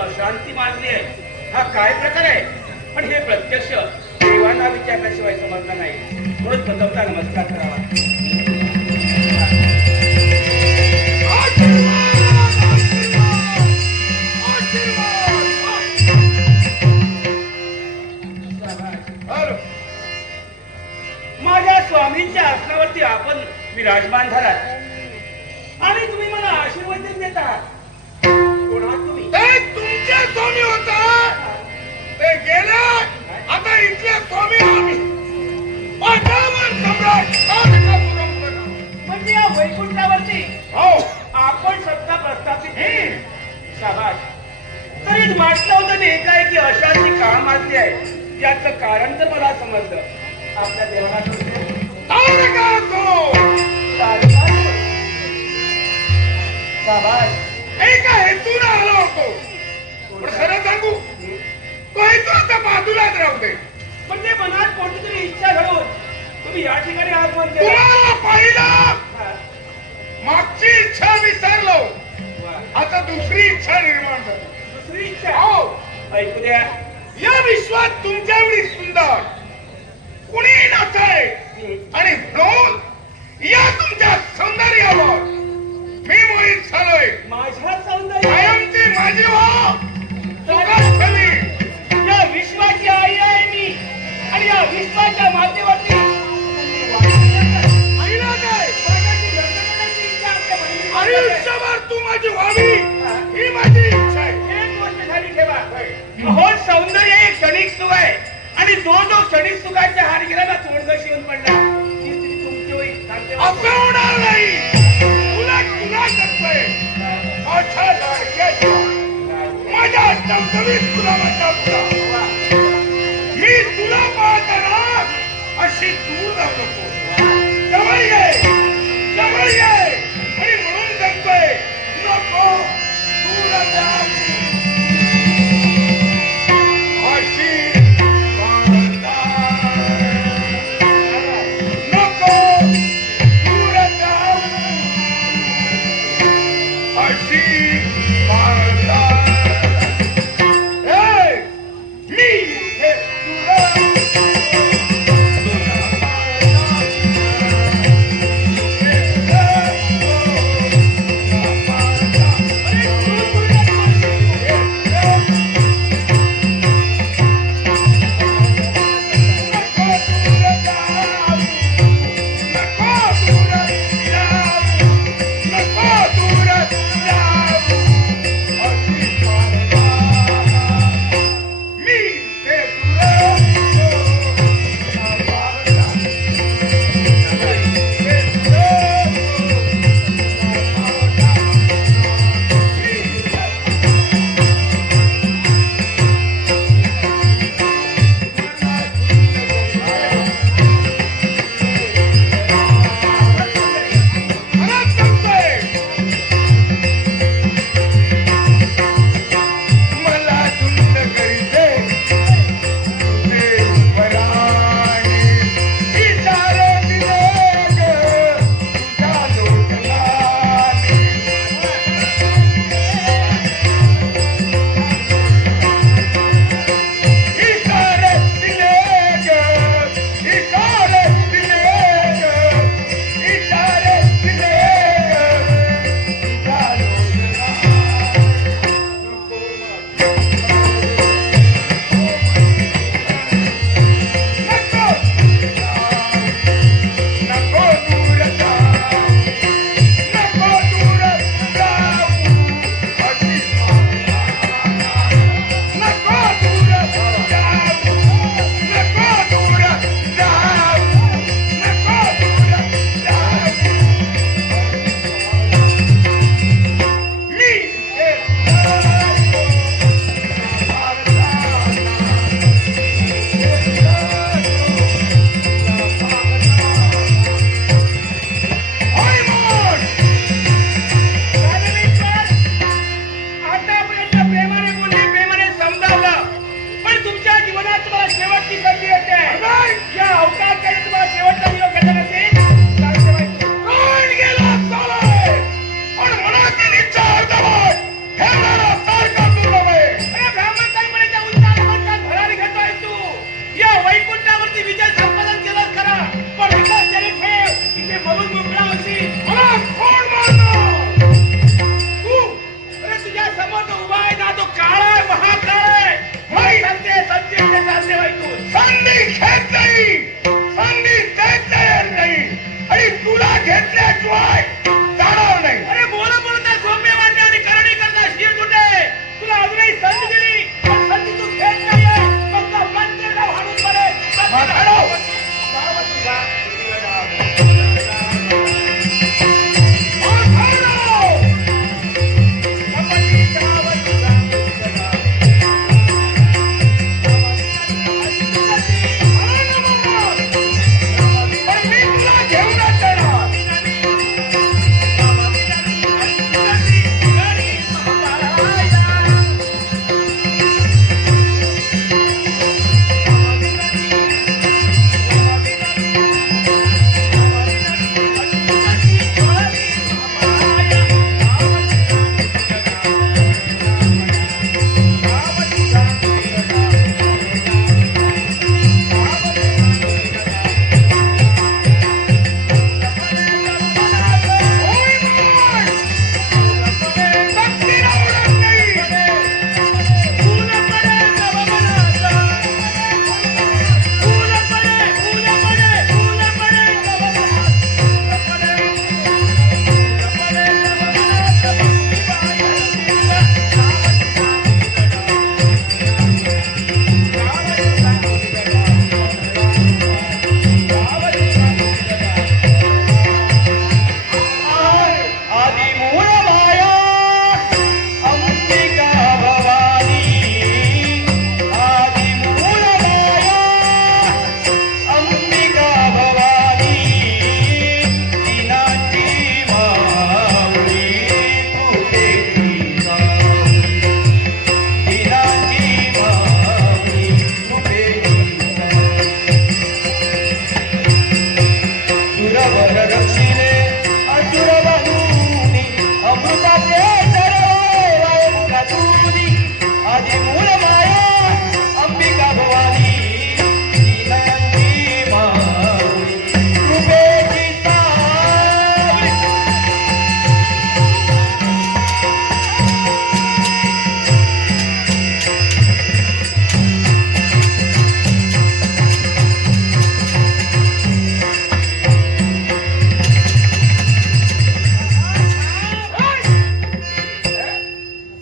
अशांती माजली आहे, हा काय प्रकार आहे? पण हे प्रत्यक्ष देवांना विचारल्याशिवाय समजणार नाही. म्हणून प्रथमता नमस्कार करावा. माझ्या स्वामींच्या आसनावरती आपण विराजमान झालात आणि तुम्ही मला आशीर्वाद देता. कोण आहात तुम्ही? ते तुमचे स्वामी होता, ते गेले. आता इथले स्वामी आम्ही. सम्राट म्हणजे या वैकुंठावरती हो आपण सत्ता प्रस्थापित. शाबास. तरीच म्हटलं होतं मी एकाएकी अशांती का माजली आहे, याचं कारण तर मला समजलं. आपल्या देवाला शाबास. एका हेतून आलो होतो. पण खरं सांगू, तो हेतू आता बाजूलाच राहू दे. म्हणजे मनात कोणती तरी इच्छा घडून तुम्ही या ठिकाणी आगमन केलं. तुम्हाला पाहिलं, मागची इच्छा विसरलो. आता दुसरी इच्छा निर्माण झाली. दुसरी इच्छा? हो. ऐकू द्या. या विश्वात तुमच्या एवढी सुंदर कुणी नसे आणि म्हणून या तुमच्या सौंदर्यावर मी मोहित झालोय. माझ्या सौंदर्य कायमची माझी हो सुखात या विश्वाची आई आहे मी आणि या विश्वाच्या मातेवरती आईला काय माझ्याशी लग्न करण्याची इच्छा आपल्या बहिणीने आयुष्यभर तू माझी व्हावी ही माझी इच्छा आहे. एक गोष्ट झाली ठेवा. अहो, सौंदर्य हे क्षणिक सुख आहे आणि जो क्षणिक सुखाच्या हार गेला ना, तोंड शिवून पडला, ती स्त्री तुमची होईल. सांगते बा. असं होणार नाही. तुला तुला जगतोय माझ्या लाडक्याच्या माझ्या टमटमीत तुला माझ्या तुला मी तुला पाहताना अशी तू जाऊ नको. जवळ ये, जवळ ये आणि म्हणून जगतोय. नको तुला जा अशी नको तुला जा अशी मी हे तुला कसे चालते बाई तू? संधी घेत नाही, संधी देता येत नाही आणि तुला घेतल्याशिवाय जाणार नाही. अरे बोला बोलता सौम्य वाटणे आणि करणी करता शिर कुठे? तुला अजूनही संधी दिली पण संधी तू घेत नाहीये. फक्त मंत्र नाव हाणून बरे. म्हातारो. गावात तुझा पण मी तुला घेऊनच येणार. होय बोल. सक्तीला उडत नाही. आदि मूळ माया अंबिका भवानी आदि मूळ माया अंबिका भवानी दिनाची माऊली कृपेची सावली दिनाची माऊली कृपेची सुरवर रक्षिले असुर बंधुनी अमृताचे तरवाय मुखातूनी आदि मूळ माया अंबिका भवानी दिनाची माऊली कृपेची सावली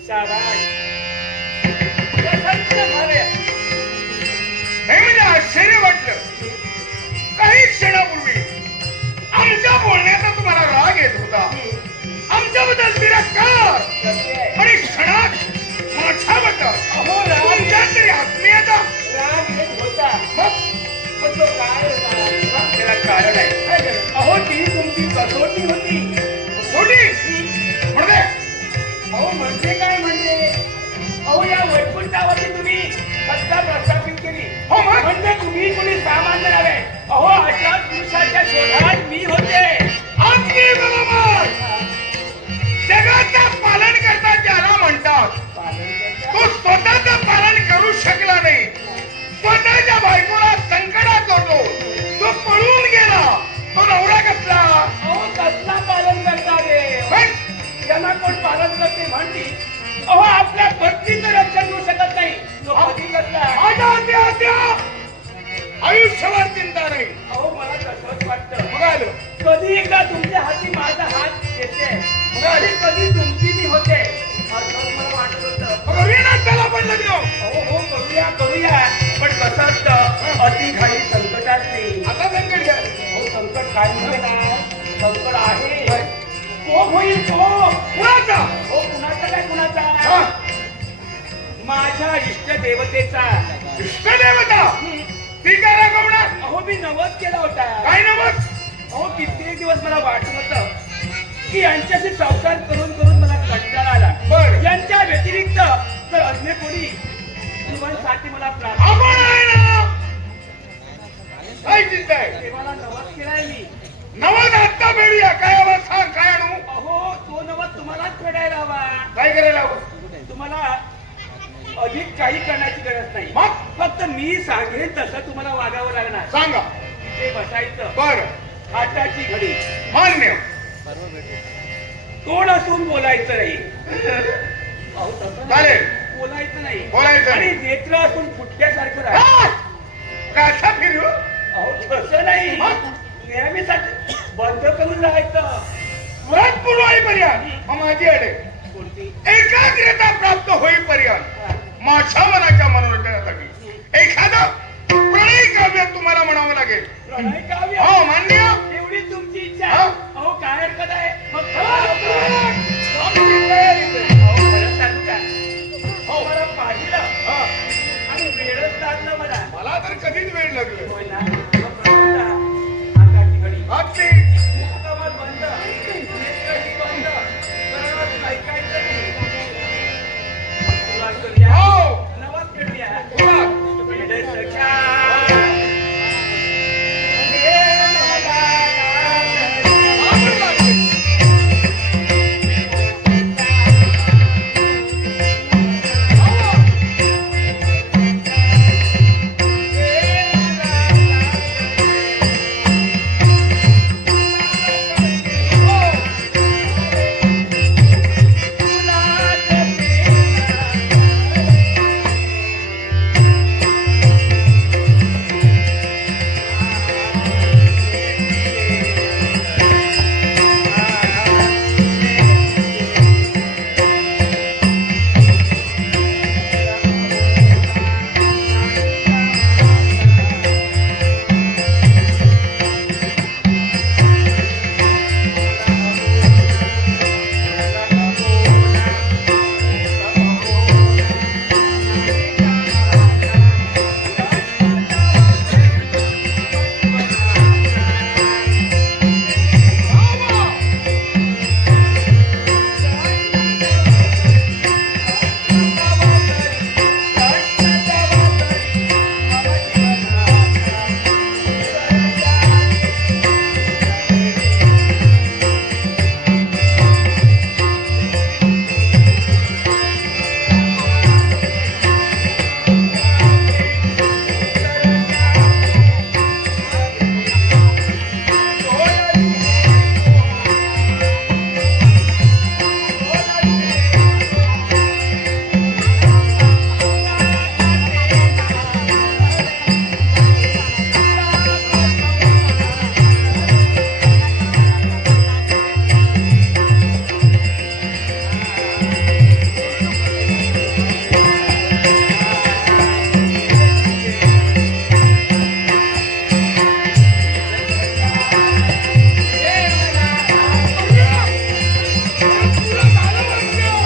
शाबास. प्रसन्न झाले. नाही म्हणजे आश्चर्य वाटलं. काही क्षणापूर्वी आमच्या बोलण्याचा तुम्हाला राग येत होता, आमच्याबद्दल तिरस्कार कसे आहे? आणि क्षणात माझ्याबद्दल अहो राग तुमच्यात तरी आत्मीयता. राग येत होता. मग पण तो काय होता? त्याला कारण आहे. काय झालं? अहो ती तुमची कसोटी होती. सोडी म्हणजे अहो म्हणजे काय म्हणजे? अहो या वैकुंठावरती तुम्ही सत्ता प्रस्थापित केली. हो मग? म्हणजे तुम्ही कोणी सामान्य नव्हे. अहो अशा पुरुषाच्या शोधात मी होते. अगदी बरोबर. जगाचं पालन करता ज्याला म्हणतात, तो स्वतःचं पालन करू शकला नाही, स्वतःच्या बायकोला संकटात होतो, तो पळून गेला. तो नवरा कसला? अहो कसला पालन करता रे? पण यांना कोण पालन करते म्हणती? अहो आपल्या पत्नीचं रक्षण करू शकत नाही. तो कधी कसला? आद्या आयुष्यभर चिंता नाही. अहो मला तसंच वाटतं. मग आलं. कधी एकदा तुमच्या हाती माझा हात येते आणि कधी तुमची मी होते असं मला वाटत होतं. मग विनाच त्याला पडलं देऊ. अहो हो करूया करूया पण कसं असतं अति घाई संकटात नाही. आता संकट घ्या. अहो संकट काय म्हणजे ना संकट आहे तो होईल तो. कुणाचा? हो कुणाचा काय कुणाचा? हा, माझ्या इष्ट देवतेचा. इष्टदेवता. ती काय रागवणार? अहो मी नवस केला होता. काय नवस? अहो कित्येक दिवस मला वाटत होतं की यांच्याशी संसार करून करून मला कंटाळा आला. बरं. यांच्या व्यतिरिक्त तर अन्य कोणी जीवनसाठी मला प्राप्त आपण आहे ना. काय चिंता आहे? देवाला नवस केलाय मी. नवस आत्ता भेटूया. काय आवाज सांग, काय आणू? अहो तो नवस तुम्हालाच फेडायला हवा. काय करायला हवं? तुम्हाला अधिक काही करण्याची गरज नाही. मग फक्त मी सांगेन तसं तुम्हाला वागावं लागणार. सांगा. तिथे बसायचं. बर, हाताची घडी. मान्य. तोंड असून बोलायचं नाही. अहो तसं नाही. चालेल. बोलायचं नाही बोलायचं आणि नाही. नेत्र असून फुटल्यासारखं राहायचं. कसा फिरू अहो तसं नाही नेहमीसाठी बंद करून राहायचं. व्रत पूर्ण होईपर्यंत माझी अडे कोणती एकाग्रता प्राप्त होईपर्यंत माझ्या मनाच्या मनोरंजनासाठी एखादं प्रणय काव्य तुम्हाला म्हणावं लागेल. प्रणय काव्य हो मान्य. एवढी तुमची इच्छा हा. आहे. अहो काय हरकत आहे मग अहो खरं सांगू का हो मला पाहिलं हा. आणि वेळच लागलं मला. मला तर कधीच वेळ लागलो. होय ना मग प्रथमतः आकाशी घडी अगदी आवाज बंद नेत्रही बंद. जरा ऐकायचं नाही. सुरुवात करूया.